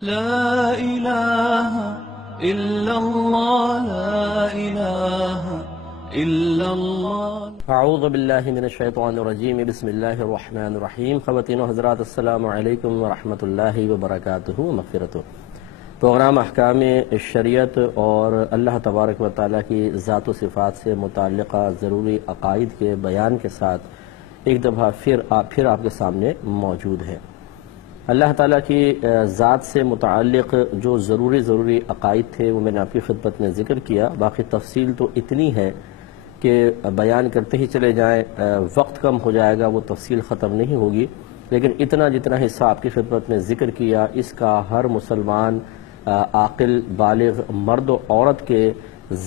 لا إله إلا الله لا إله إلا الله اعوذ باللہ من الشیطان الرجیم بسم اللہ الرحمن الرحیم خواتین و حضرات السلام علیکم ورحمۃ اللہ وبرکاتہ مغفرتہ۔ پروگرام احکام شریعت اور اللہ تبارک و تعالیٰ کی ذات و صفات سے متعلقہ ضروری عقائد کے بیان کے ساتھ ایک دفعہ پھر آپ کے سامنے موجود ہے۔ اللہ تعالیٰ کی ذات سے متعلق جو ضروری عقائد تھے وہ میں نے آپ کی خدمت میں ذکر کیا، باقی تفصیل تو اتنی ہے کہ بیان کرتے ہی چلے جائیں، وقت کم ہو جائے گا، وہ تفصیل ختم نہیں ہوگی، لیکن جتنا حصہ آپ کی خدمت میں ذکر کیا اس کا ہر مسلمان عاقل بالغ مرد و عورت کے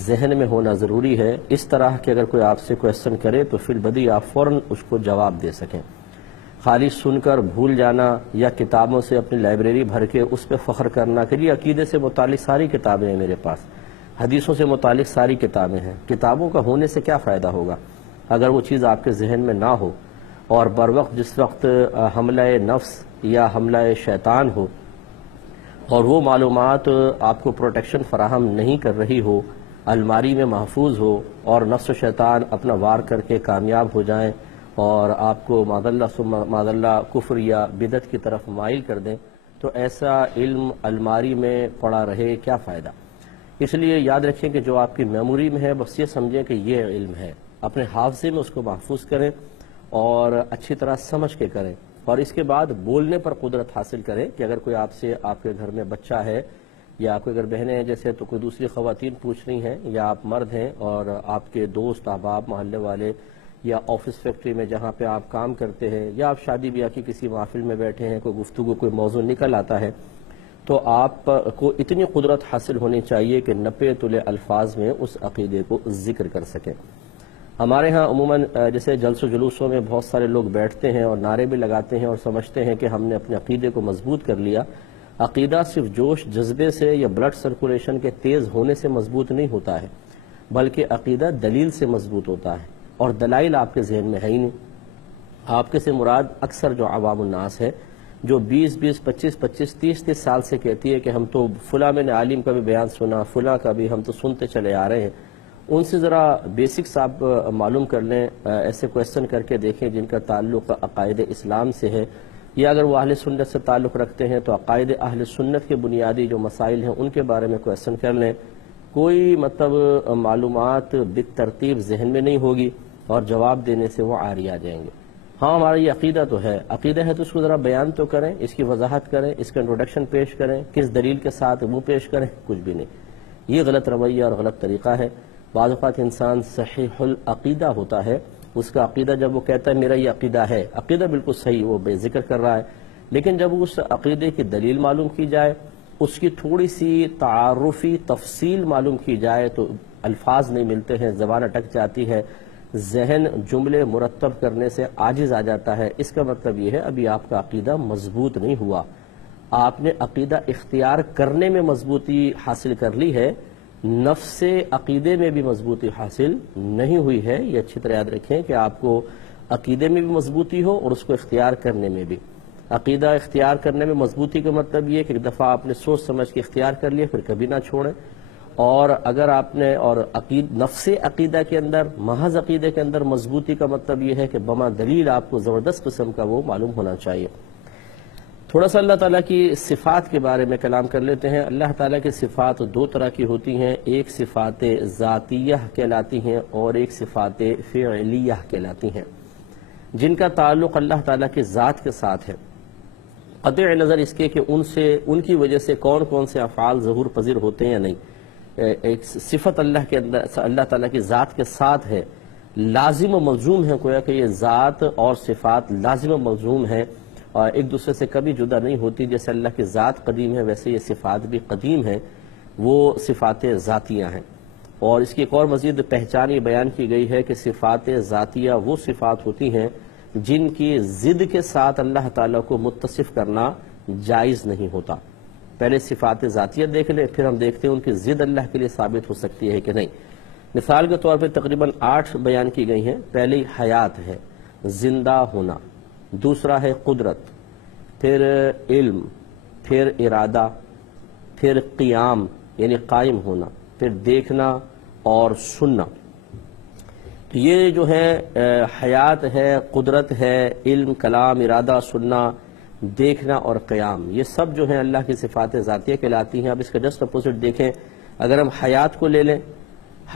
ذہن میں ہونا ضروری ہے، اس طرح کہ اگر کوئی آپ سے کویسچن کرے تو فی البدیہہ آپ فوراً اس کو جواب دے سکیں۔ خالی سن کر بھول جانا یا کتابوں سے اپنی لائبریری بھر کے اس پہ فخر کرنا کہ یہ عقیدے سے متعلق ساری کتابیں ہیں میرے پاس، حدیثوں سے متعلق ساری کتابیں ہیں، کتابوں کا ہونے سے کیا فائدہ ہوگا اگر وہ چیز آپ کے ذہن میں نہ ہو اور بر وقت جس وقت حملہ نفس یا حملہ شیطان ہو اور وہ معلومات آپ کو پروٹیکشن فراہم نہیں کر رہی ہو، الماری میں محفوظ ہو اور نفس و شیطان اپنا وار کر کے کامیاب ہو جائیں اور آپ کو معاذ اللہ کفر یا بدعت کی طرف مائل کر دیں، تو ایسا علم الماری میں پڑا رہے کیا فائدہ؟ اس لیے یاد رکھیں کہ جو آپ کی میموری میں ہے بس یہ سمجھیں کہ یہ علم ہے، اپنے حافظے میں اس کو محفوظ کریں اور اچھی طرح سمجھ کے کریں، اور اس کے بعد بولنے پر قدرت حاصل کریں کہ اگر کوئی آپ سے آپ کے گھر میں بچہ ہے یا کوئی اگر بہنیں ہیں جیسے تو کوئی دوسری خواتین پوچھ رہی ہیں یا آپ مرد ہیں اور آپ کے دوست احباب محلے والے یا آفس فیکٹری میں جہاں پہ آپ کام کرتے ہیں یا آپ شادی بیاہ کی کسی محفل میں بیٹھے ہیں، کوئی گفتگو کوئی موضوع نکل آتا ہے تو آپ کو اتنی قدرت حاصل ہونی چاہیے کہ نپے تلے الفاظ میں اس عقیدے کو ذکر کر سکیں۔ ہمارے ہاں عموماً جیسے جلسوں جلوسوں میں بہت سارے لوگ بیٹھتے ہیں اور نعرے بھی لگاتے ہیں اور سمجھتے ہیں کہ ہم نے اپنے عقیدے کو مضبوط کر لیا۔ عقیدہ صرف جوش جذبے سے یا بلڈ سرکولیشن کے تیز ہونے سے مضبوط نہیں ہوتا ہے، بلکہ عقیدہ دلیل سے مضبوط ہوتا ہے، اور دلائل آپ کے ذہن میں ہے ہی نہیں۔ آپ کے سے مراد اکثر جو عوام الناس ہے جو 20 25 30 سال سے کہتی ہے کہ ہم تو فلاں میں نے عالم کا بھی بیان سنا، فلاں کا بھی ہم تو سنتے چلے آ رہے ہیں، ان سے ذرا بیسکس آپ معلوم کر لیں، ایسے کویسچن کر کے دیکھیں جن کا تعلق عقائد اسلام سے ہے، یا اگر وہ اہل سنت سے تعلق رکھتے ہیں تو عقائد اہل سنت کے بنیادی جو مسائل ہیں ان کے بارے میں کویسچن کر لیں، کوئی معلومات بالترتیب ذہن میں نہیں ہوگی اور جواب دینے سے وہ عاری آ جائیں گے۔ ہاں ہمارا یہ عقیدہ تو ہے، عقیدہ ہے تو اس کو ذرا بیان تو کریں، اس کی وضاحت کریں، اس کا انٹروڈکشن پیش کریں، کس دلیل کے ساتھ وہ پیش کریں، کچھ بھی نہیں۔ یہ غلط رویہ اور غلط طریقہ ہے۔ بعض اوقات انسان صحیح العقیدہ ہوتا ہے، اس کا عقیدہ جب وہ کہتا ہے میرا یہ عقیدہ ہے، عقیدہ بالکل صحیح وہ بے ذکر کر رہا ہے، لیکن جب اس عقیدے کی دلیل معلوم کی جائے، اس کی تھوڑی سی تعارفی تفصیل معلوم کی جائے تو الفاظ نہیں ملتے ہیں، زبان اٹک جاتی ہے، ذہن جملے مرتب کرنے سے عاجز آ جاتا ہے۔ اس کا مطلب یہ ہے ابھی آپ کا عقیدہ مضبوط نہیں ہوا، آپ نے عقیدہ اختیار کرنے میں مضبوطی حاصل کر لی ہے، نفس عقیدے میں بھی مضبوطی حاصل نہیں ہوئی ہے۔ یہ اچھی طرح یاد رکھیں کہ آپ کو عقیدے میں بھی مضبوطی ہو اور اس کو اختیار کرنے میں بھی۔ عقیدہ اختیار کرنے میں مضبوطی کا مطلب یہ کہ ایک دفعہ آپ نے سوچ سمجھ کے اختیار کر لیا پھر کبھی نہ چھوڑیں، اور اگر آپ نے نفس عقیدہ کے اندر محض عقیدے کے اندر مضبوطی کا مطلب یہ ہے کہ بما دلیل آپ کو زبردست قسم کا وہ معلوم ہونا چاہیے۔ تھوڑا سا اللہ تعالیٰ کی صفات کے بارے میں کلام کر لیتے ہیں۔ اللہ تعالیٰ کی صفات دو طرح کی ہوتی ہیں، ایک صفات ذاتیہ کہلاتی ہیں اور ایک صفات فعلیہ کہلاتی ہیں، جن کا تعلق اللہ تعالیٰ کی ذات کے ساتھ ہے، قطع نظر اس کے کہ ان کی وجہ سے کون کون سے افعال ظہور پذیر ہوتے ہیں یا نہیں۔ ایک صفت اللہ کے اندر اللہ تعالیٰ کی ذات کے ساتھ ہے، لازم و ملزوم ہے، گویا کہ یہ ذات اور صفات لازم و ملزوم ہیں اور ایک دوسرے سے کبھی جدا نہیں ہوتی۔ جیسے اللہ کی ذات قدیم ہے ویسے یہ صفات بھی قدیم ہیں، وہ صفات ذاتیہ ہیں۔ اور اس کی ایک اور مزید پہچان یہ بیان کی گئی ہے کہ صفات ذاتیہ وہ صفات ہوتی ہیں جن کی ضد کے ساتھ اللہ تعالیٰ کو متصف کرنا جائز نہیں ہوتا۔ پہلے صفات ذاتیہ دیکھ لیں، پھر ہم دیکھتے ہیں ان کی ضد اللہ کے لیے ثابت ہو سکتی ہے کہ نہیں۔ مثال کے طور پہ تقریباً 8 بیان کی گئی ہیں۔ پہلی حیات ہے، زندہ ہونا، دوسرا ہے قدرت، پھر علم، پھر ارادہ، پھر قیام یعنی قائم ہونا، پھر دیکھنا اور سننا. تو یہ جو ہے حیات ہے، قدرت ہے، علم، کلام، ارادہ، سننا، دیکھنا اور قیام، یہ سب جو ہیں اللہ کی صفات ذاتیہ کہلاتی ہیں. اب اس کا جسٹ اپوزٹ دیکھیں، اگر ہم حیات کو لے لیں،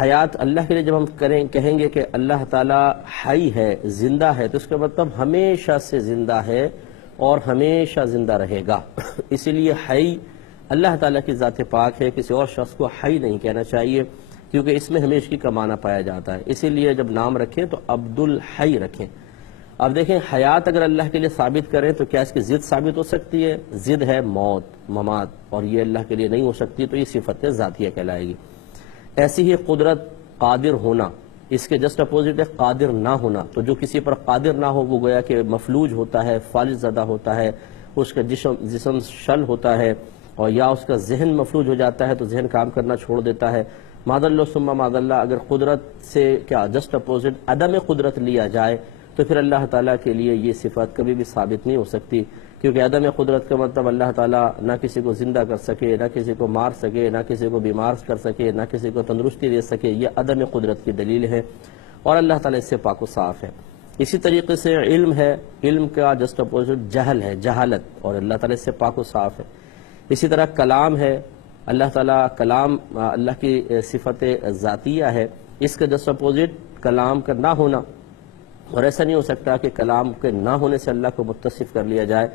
حیات اللہ کے لیے جب ہم کہیں گے کہ اللہ تعالیٰ حی ہے، زندہ ہے، تو اس کا مطلب ہمیشہ سے زندہ ہے اور ہمیشہ زندہ رہے گا. اسی لیے حی اللہ تعالیٰ کی ذات پاک ہے، کسی اور شخص کو حی نہیں کہنا چاہیے کیونکہ اس میں ہمیشگی کا معنی پایا جاتا ہے. اسی لیے جب نام رکھیں تو عبد الحی رکھیں. اب دیکھیں حیات اگر اللہ کے لیے ثابت کریں تو کیا اس کی ضد ثابت ہو سکتی ہے؟ ضد ہے موت، ممات، اور یہ اللہ کے لیے نہیں ہو سکتی، تو یہ صفت ذاتیہ کہلائے گی. ایسی ہی قدرت، قادر ہونا، اس کے جسٹ اپوزٹ ہے قادر نہ ہونا. تو جو کسی پر قادر نہ ہو وہ گویا کہ مفلوج ہوتا ہے، فالج زدہ ہوتا ہے، اس کا جسم شل ہوتا ہے، اور یا اس کا ذہن مفلوج ہو جاتا ہے تو ذہن کام کرنا چھوڑ دیتا ہے. معاذ اللہ ثم معاذ اللہ اگر قدرت سے کیا جسٹ اپوزٹ عدم قدرت لیا جائے تو پھر اللہ تعالیٰ کے لیے یہ صفت کبھی بھی ثابت نہیں ہو سکتی، کیونکہ عدم قدرت کا مطلب اللہ تعالیٰ نہ کسی کو زندہ کر سکے، نہ کسی کو مار سکے، نہ کسی کو بیمار کر سکے، نہ کسی کو تندرستی دے سکے، یہ عدم قدرت کی دلیل ہے اور اللہ تعالیٰ اس سے پاک و صاف ہے. اسی طریقے سے علم ہے، علم کا جسٹ اپوزٹ جہل ہے، جہالت، اور اللہ تعالیٰ اس سے پاک و صاف ہے. اسی طرح کلام ہے، اللہ تعالیٰ کلام اللہ کی صفت ذاتیہ ہے، اس کا جسٹ اپوزٹ کلام کا نہ ہونا، اور ایسا نہیں ہو سکتا کہ کلام کے نہ ہونے سے اللہ کو متصف کر لیا جائے.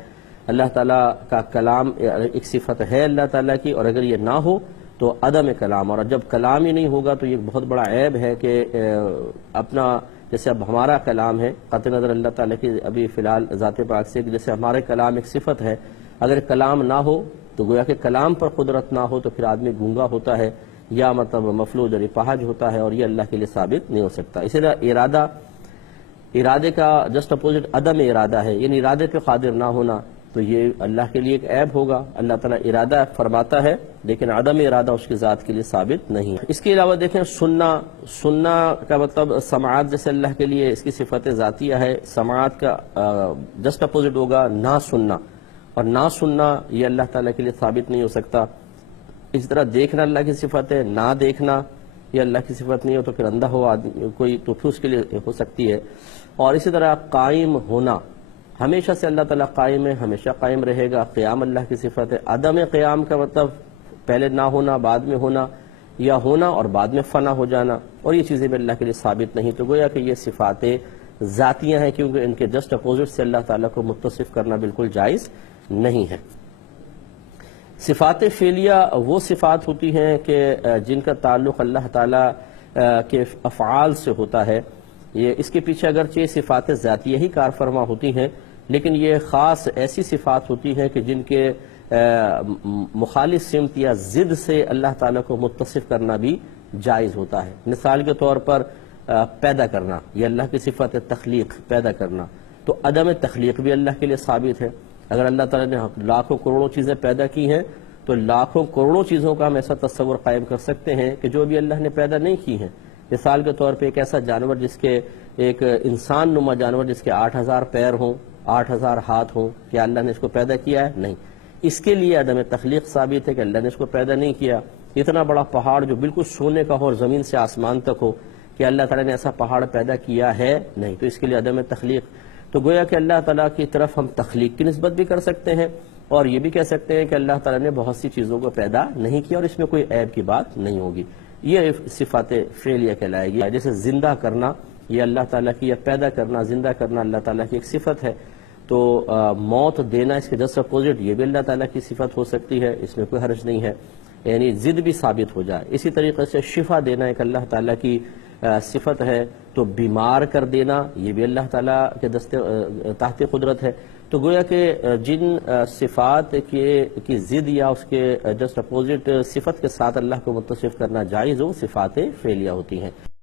اللہ تعالیٰ کا کلام ایک صفت ہے اللہ تعالیٰ کی، اور اگر یہ نہ ہو تو عدم کلام، اور جب کلام ہی نہیں ہوگا تو یہ بہت بڑا عیب ہے کہ اپنا جیسے اب ہمارا کلام ہے، قطع نظر اللہ تعالیٰ کی ابھی فی الحال ذات پاک سے، جیسے ہمارے کلام ایک صفت ہے، اگر کلام نہ ہو تو گویا کہ کلام پر قدرت نہ ہو تو پھر آدمی گونگا ہوتا ہے یا مطلب مفلوج اور پہج ہوتا ہے، اور یہ اللہ کے لیے ثابت نہیں ہو سکتا. اسی طرح ارادہ، ارادے کا جسٹ اپوزٹ عدم ارادہ ہے، یعنی ارادے پہ قادر نہ ہونا، تو یہ اللہ کے لیے ایک عیب ہوگا. اللہ تعالیٰ ارادہ فرماتا ہے لیکن عدم ارادہ اس کی ذات کے لیے ثابت نہیں ہے. اس کے علاوہ دیکھیں سننا کا مطلب سماعت، جیسے اللہ کے لیے اس کی صفت ذاتیہ ہے، سماعت کا جسٹ اپوزٹ ہوگا نہ سننا، اور نہ سننا یہ اللہ تعالیٰ کے لیے ثابت نہیں ہو سکتا. اس طرح دیکھنا اللہ کی صفت ہے، نہ دیکھنا یہ اللہ کی صفت نہیں ہو تو پھر اندھا ہو آدمی کوئی تو پھر اس کے لیے ہو سکتی ہے. اور اسی طرح قائم ہونا، ہمیشہ سے اللہ تعالیٰ قائم ہے، ہمیشہ قائم رہے گا، قیام اللہ کی صفت ہے. عدم قیام کا مطلب پہلے نہ ہونا، بعد میں ہونا، یا ہونا اور بعد میں فنا ہو جانا، اور یہ چیزیں بھی اللہ کے لیے ثابت نہیں. تو گویا کہ یہ صفات ذاتیاں ہیں کیونکہ ان کے جسٹ اپوزٹ سے اللہ تعالیٰ کو متصف کرنا بالکل جائز نہیں ہے. صفات فعلیہ وہ صفات ہوتی ہیں کہ جن کا تعلق اللہ تعالیٰ کے افعال سے ہوتا ہے. یہ اس کے پیچھے اگرچہ صفات ذاتیہ ہی کار فرما ہوتی ہیں، لیکن یہ خاص ایسی صفات ہوتی ہیں کہ جن کے مخالف سمت یا ضد سے اللہ تعالیٰ کو متصف کرنا بھی جائز ہوتا ہے. مثال کے طور پر پیدا کرنا، یہ اللہ کی صفت ہے تخلیق، پیدا کرنا، تو عدم تخلیق بھی اللہ کے لیے ثابت ہے. اگر اللہ تعالیٰ نے لاکھوں کروڑوں چیزیں پیدا کی ہیں تو لاکھوں کروڑوں چیزوں کا ہم ایسا تصور قائم کر سکتے ہیں کہ جو بھی اللہ نے پیدا نہیں کی ہیں. مثال کے طور پہ ایک ایسا جانور جس کے ایک انسان نما جانور جس کے 8000 پیر ہوں، 8000 ہاتھ ہوں، کیا اللہ نے اس کو پیدا کیا ہے؟ نہیں. اس کے لیے عدم تخلیق ثابت ہے کہ اللہ نے اس کو پیدا نہیں کیا. اتنا بڑا پہاڑ جو بالکل سونے کا ہو اور زمین سے آسمان تک ہو، کہ اللہ تعالیٰ نے ایسا پہاڑ پیدا کیا ہے؟ نہیں. تو اس کے لیے عدم تخلیق. تو گویا کہ اللہ تعالیٰ کی طرف ہم تخلیق کی نسبت بھی کر سکتے ہیں، اور یہ بھی کہہ سکتے ہیں کہ اللہ تعالیٰ نے بہت سی چیزوں کو پیدا نہیں کیا اور اس میں کوئی عیب کی بات نہیں ہوگی. یہ صفات فعلیہ کہلائے گی. جیسے زندہ کرنا یہ اللہ تعالیٰ کی، یا پیدا کرنا، زندہ کرنا اللہ تعالیٰ کی ایک صفت ہے. تو موت دینا اس کے جسٹ اپوزٹ یہ بھی اللہ تعالیٰ کی صفت ہو سکتی ہے، اس میں کوئی حرج نہیں ہے، یعنی ضد بھی ثابت ہو جائے. اسی طریقے سے شفا دینا ایک اللہ تعالیٰ کی صفت ہے، تو بیمار کر دینا یہ بھی اللہ تعالیٰ کے تحت قدرت ہے. تو گویا کہ جن صفات کی ضد یا اس کے جسٹ اپوزٹ صفت کے ساتھ اللہ کو متصف کرنا جائز ہو، صفات فعلیہ ہوتی ہیں.